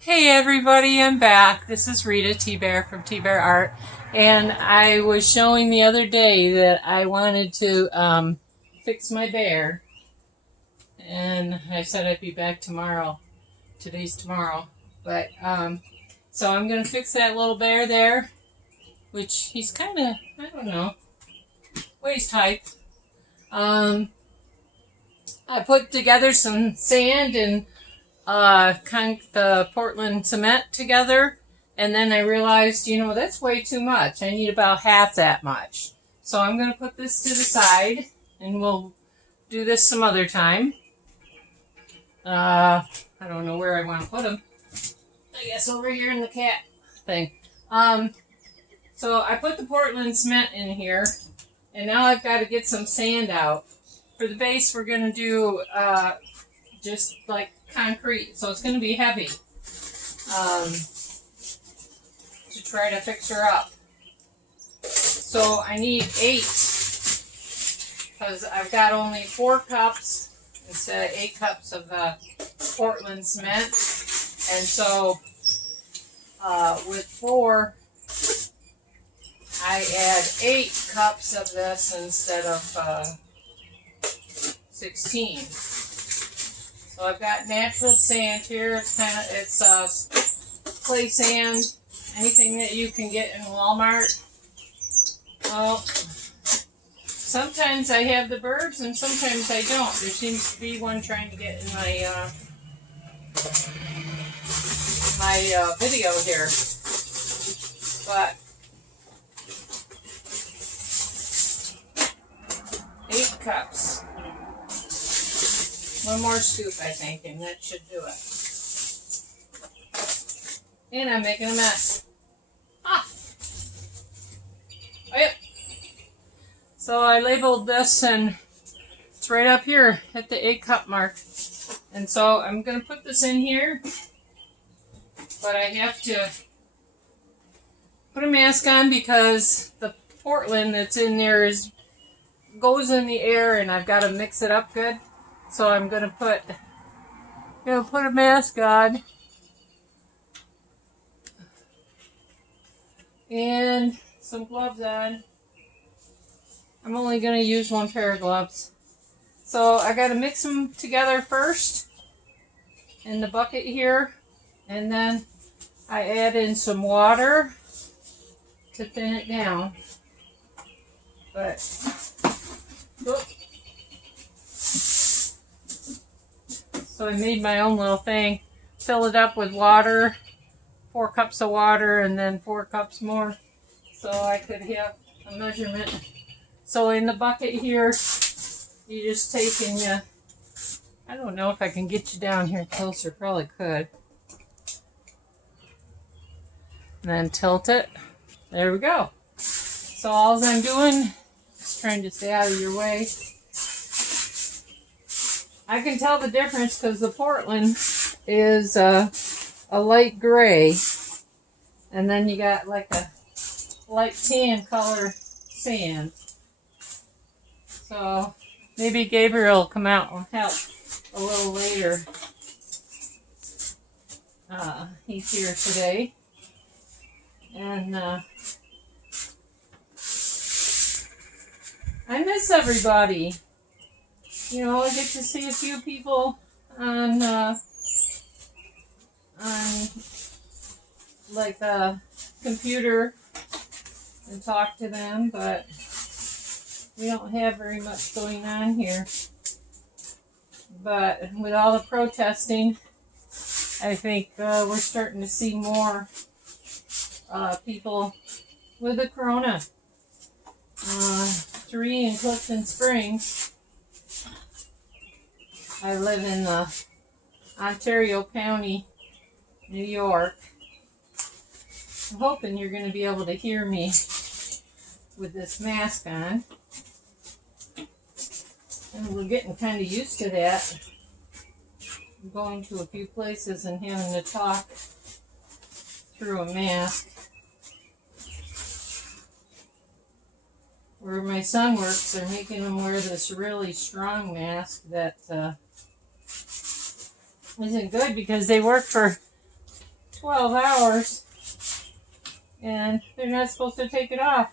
Hey everybody, I'm back. This is Rita T-Bear from T-Bear Art, and I was showing the other day that I wanted to fix my bear, and I said I'd be back tomorrow. Today's tomorrow, but so I'm gonna fix that little bear there, which he's kind of, I don't know, waist height. Um, I put together some sand and the Portland cement together, and then I realized, that's way too much. I need about half that much. So I'm going to put this to the side, and we'll do this some other time. I don't know where I want to put them. I guess over here in the cat thing. So I put the Portland cement in here, and now I've got to get some sand out. For the base, we're going to do just like concrete, so it's going to be heavy to try to fix her up. So I need 8 because I've got only 4 cups instead of 8 cups of Portland cement, and so with 4 I add 8 cups of this instead of 16. So I've got natural sand here. It's clay sand, anything that you can get in Walmart. Well, sometimes I have the birds and sometimes I don't. There seems to be one trying to get in my video here. But 8 cups. 1 more scoop, I think, and that should do it. And I'm making a mess. Ah! Oh, yep. So I labeled this, and it's right up here at the 8 cup mark. And so I'm going to put this in here, but I have to put a mask on because the Portland that's in there goes in the air, and I've got to mix it up good. So I'm gonna put a mask on and some gloves on. I'm only gonna use 1 pair of gloves. So I gotta mix them together first in the bucket here, and then I add in some water to thin it down. But so I made my own little thing. Fill it up with water, 4 cups of water, and then 4 cups more, so I could have a measurement. So in the bucket here, you just take and I don't know if I can get you down here closer, probably could. And then tilt it. There we go. So all I'm doing is trying to stay out of your way. I can tell the difference because the Portland is a light gray, and then you got like a light tan color sand. So maybe Gabriel will come out and help a little later. He's here today, and I miss everybody. I get to see a few people on like the computer and talk to them, but we don't have very much going on here. But with all the protesting, I think we're starting to see more people with the corona. 3 in Clifton Springs. I live in Ontario County, New York. I'm hoping you're going to be able to hear me with this mask on. And we're getting kind of used to that. I'm going to a few places and having to talk through a mask. Where my son works, they're making him wear this really strong mask that isn't good because they work for 12 hours. And they're not supposed to take it off.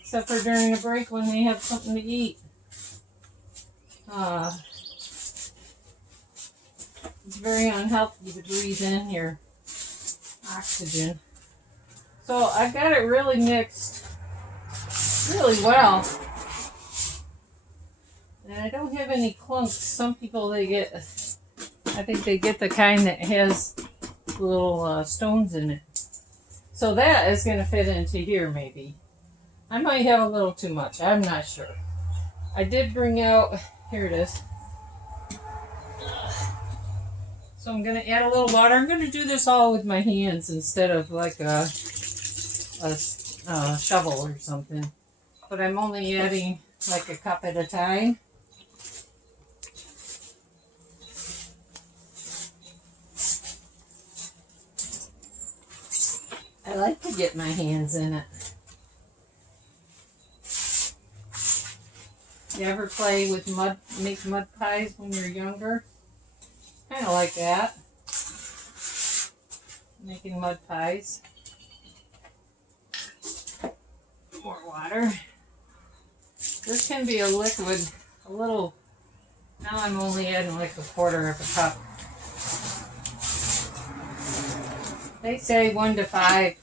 Except for during a break when they have something to eat. It's very unhealthy to breathe in your oxygen. So I've got it really mixed really well. And I don't have any clumps. Some people, I think they get the kind that has little stones in it. So that is going to fit into here maybe. I might have a little too much. I'm not sure. I did bring out, here it is. So I'm going to add a little water. I'm going to do this all with my hands instead of like a shovel or something. But I'm only adding like a cup at a time. I like to get my hands in it. You ever play with mud, make mud pies when you're younger? Kind of like that. Making mud pies. More water. This can be a liquid, a little, now I'm only adding like a quarter of a cup. They say 1 to 5.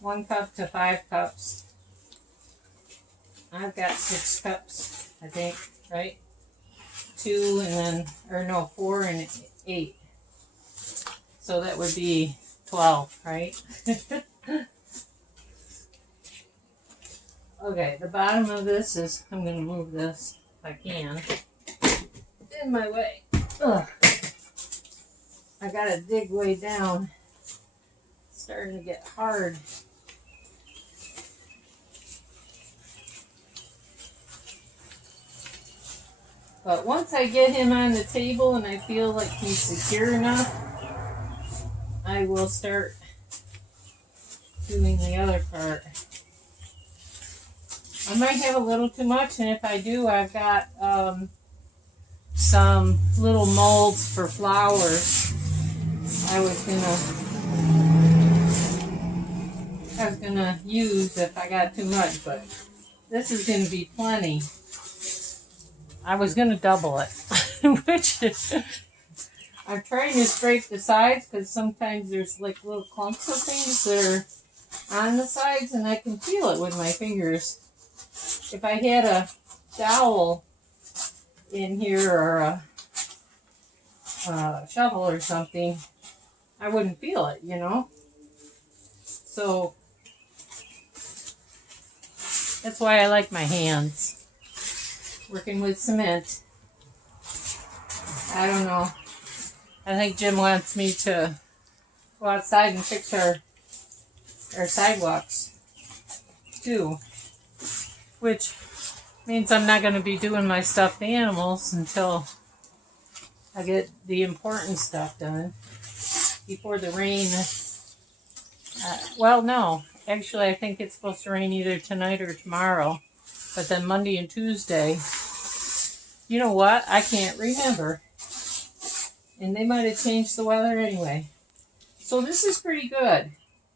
1 cup to 5 cups. I've got 6 cups, I think, right? 2 and then, or no, 4 and 8. So that would be 12, right? Okay, the bottom of this is, I'm going to move this if I can. It's in my way. Ugh. I got to dig way down. It's starting to get hard. But once I get him on the table and I feel like he's secure enough, I will start doing the other part. I might have a little too much, and if I do, I've got some little molds for flowers. I was gonna use if I got too much, but this is gonna be plenty. I was gonna double it, which I'm trying to scrape the sides because sometimes there's like little clumps of things that are on the sides, and I can feel it with my fingers. If I had a dowel in here or a shovel or something, I wouldn't feel it, you know? So that's why I like my hands. Working with cement. I don't know. I think Jim wants me to go outside and fix our sidewalks too. Which means I'm not going to be doing my stuffed animals until I get the important stuff done before the rain. Well, no. Actually, I think it's supposed to rain either tonight or tomorrow. But then Monday and Tuesday, you know what? I can't remember. And they might have changed the weather anyway. So this is pretty good.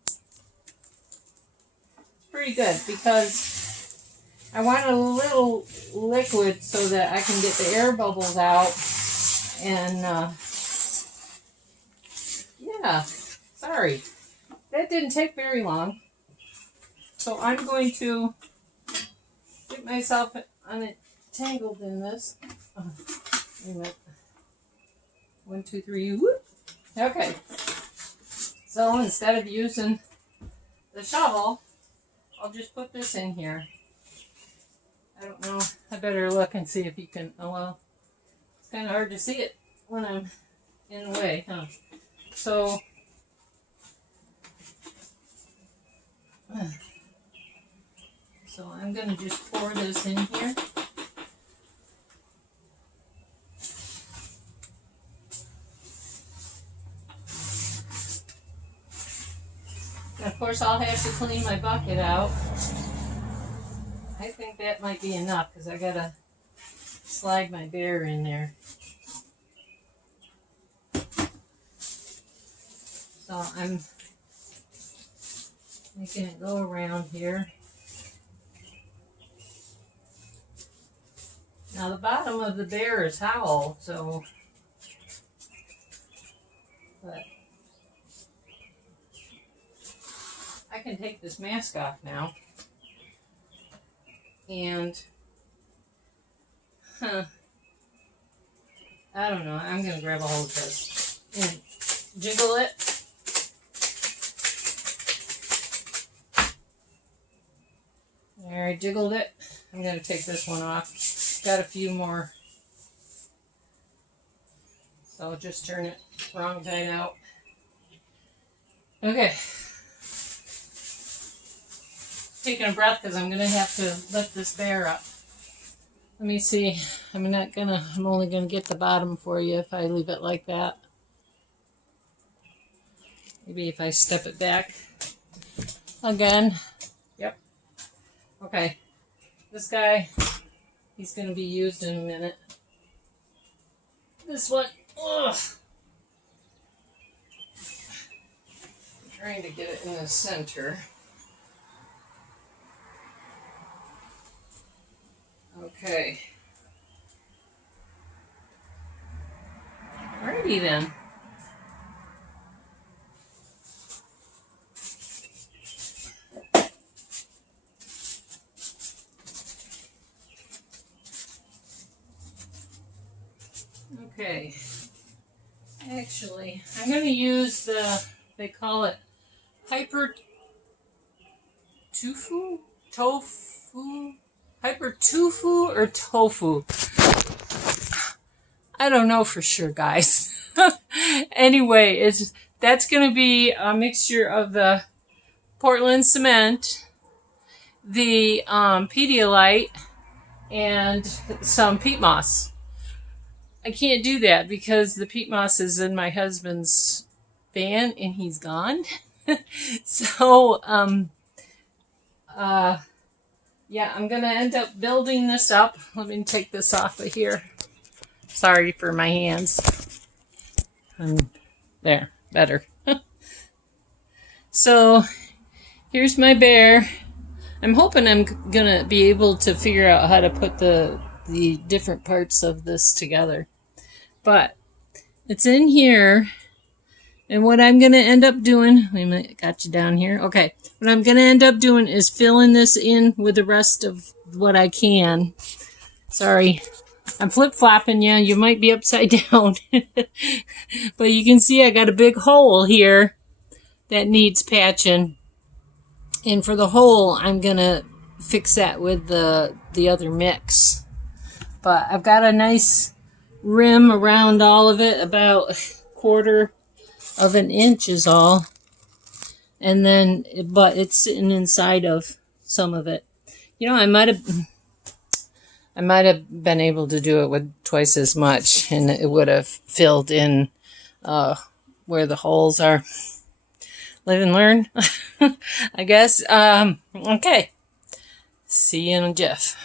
It's pretty good because I want a little liquid so that I can get the air bubbles out. And, yeah, sorry. That didn't take very long. So I'm going to get myself untangled in this. Wait a minute. 1, 2, 3, whoop. Okay. So instead of using the shovel, I'll just put this in here. I don't know. I better look and see if you can. Oh well, it's kind of hard to see it when I'm in the way, huh? So I'm going to just pour this in here. And of course, I'll have to clean my bucket out. I think that might be enough because I got to slide my bear in there. So I'm making it go around here. Now the bottom of the bear is hollow, so, but I can take this mask off now. And, I don't know, I'm going to grab a hold of this and jiggle it. There, I jiggled it. I'm going to take this one off. Got a few more. So I'll just turn it wrong side out. Okay. Taking a breath because I'm going to have to lift this bear up. Let me see. I'm only going to get the bottom for you if I leave it like that. Maybe if I step it back again. Yep. Okay. This guy, he's going to be used in a minute. This one, ugh. I'm trying to get it in the center. Okay. Alrighty then. Okay. Actually, I'm going to use they call it Hyper Tofu? Hyper Tofu or Tofu? I don't know for sure, guys. Anyway, that's going to be a mixture of the Portland cement, the Pedialyte, and some peat moss. I can't do that because the peat moss is in my husband's van and he's gone. So, yeah, I'm going to end up building this up. Let me take this off of here. Sorry for my hands. There, better. So, here's my bear. I'm hoping I'm going to be able to figure out how to put the different parts of this together. But it's in here. And what I'm going to end up doing, wait a minute, got you down here. Okay. What I'm going to end up doing is filling this in with the rest of what I can. Sorry. I'm flip-flopping you. You might be upside down. But you can see I got a big hole here that needs patching. And for the hole, I'm going to fix that with the other mix. But I've got a nice rim around all of it, about 1/4 of an inch is all. And then, but it's sitting inside of some of it. You know, I might have been able to do it with twice as much, and it would have filled in where the holes are. Live and learn, I guess. Okay. See you in a jiff.